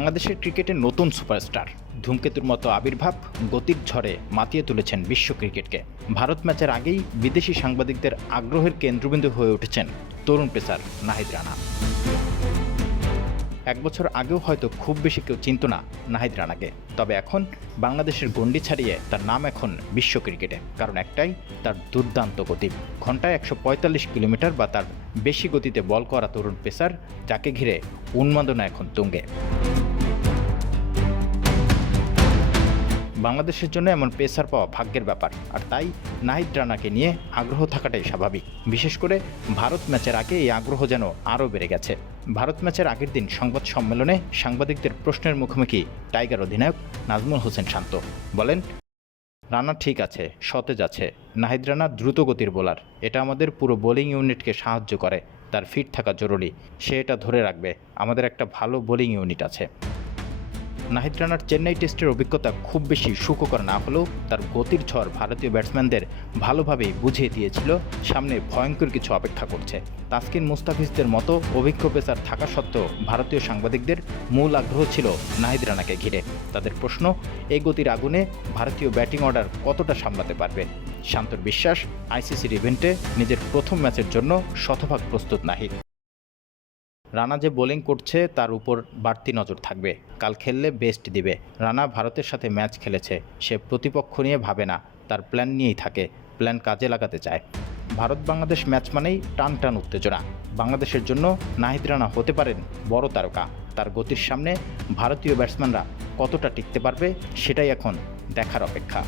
বাংলাদেশের ক্রিকেটের নতুন সুপারস্টার ধূমকেতুর মতো আবির্ভাব গতির ঝড়ে মাতিয়ে তুলেছেন বিশ্ব ক্রিকেটকে। ভারত ম্যাচের আগেই বিদেশি সাংবাদিকদের আগ্রহের কেন্দ্রবিন্দু হয়ে উঠেছেন তরুণ পেসার নাহিদ রানা। এক বছর আগেও হয়তো খুব বেশি কেউ চিনত না নাহিদ রানাকে, তবে এখন বাংলাদেশের গণ্ডি ছাড়িয়ে তার নাম এখন বিশ্ব ক্রিকেটে। কারণ একটাই, তার দুর্দান্ত গতি। ঘন্টায় 145 কিলোমিটার বা তার বেশি গতিতে বল করা তরুণ পেসার, যাকে ঘিরে উন্মাদনা এখন তুঙ্গে। বাংলাদেশের জন্য এমন পেসার পাওয়া ভাগ্যের ব্যাপার, আর তাই নাহিদ রানাকে নিয়ে আগ্রহ থাকাটাই স্বাভাবিক। বিশেষ করে ভারত ম্যাচের আগে এই আগ্রহ যেন আরও বেড়ে গেছে। ভারত ম্যাচের আগের দিন সংবাদ সম্মেলনে সাংবাদিকদের প্রশ্নের মুখোমুখি টাইগার অধিনায়ক নাজমুল হোসেন শান্ত বলেন, রানা ঠিক আছে, সতেজ আছে। নাহিদ রানা দ্রুত গতির বোলার, এটা আমাদের পুরো বোলিং ইউনিটকে সাহায্য করে। তার ফিট থাকা জরুরি, সে এটা ধরে রাখবে। আমাদের একটা ভালো বোলিং ইউনিট আছে। নাহিদ রানার চেন্নাই টেস্টের অভিজ্ঞতা খুব বেশি সুখকর না হলেও তার গতির ঝড় ভারতীয় ব্যাটসম্যানদের ভালোভাবেই বুঝিয়ে দিয়েছিল সামনে ভয়ঙ্কর কিছু অপেক্ষা করছে। তাসকিন মুস্তাফিজদের মতো অভিজ্ঞ পেসার থাকা সত্ত্বেও ভারতীয় সাংবাদিকদের মূল আগ্রহ ছিল নাহিদ রানাকে ঘিরে। তাদের প্রশ্ন, এই গতির আগুনে ভারতীয় ব্যাটিং অর্ডার কতটা সামলাতে পারবে। শান্তর বিশ্বাস, আইসিসির ইভেন্টে নিজের প্রথম ম্যাচের জন্য শতভাগ প্রস্তুত নাহিদ। রানা যে বোলিং করছে তার উপর বাড়তি নজর থাকবে, কাল খেললে বেস্ট দিবে। রানা ভারতের সাথে ম্যাচ খেলেছে, সে প্রতিপক্ষ নিয়ে ভাবে না, তার প্ল্যান নিয়েই থাকে, প্ল্যান কাজে লাগাতে চায়। ভারত বাংলাদেশ ম্যাচ মানেই টান টান উত্তেজনা। বাংলাদেশের জন্য নাহিদ রানা হতে পারেন বড় তারকা। তার গতির সামনে ভারতীয় ব্যাটসম্যানরা কতটা টিকতে পারবে সেটাই এখন দেখার অপেক্ষা।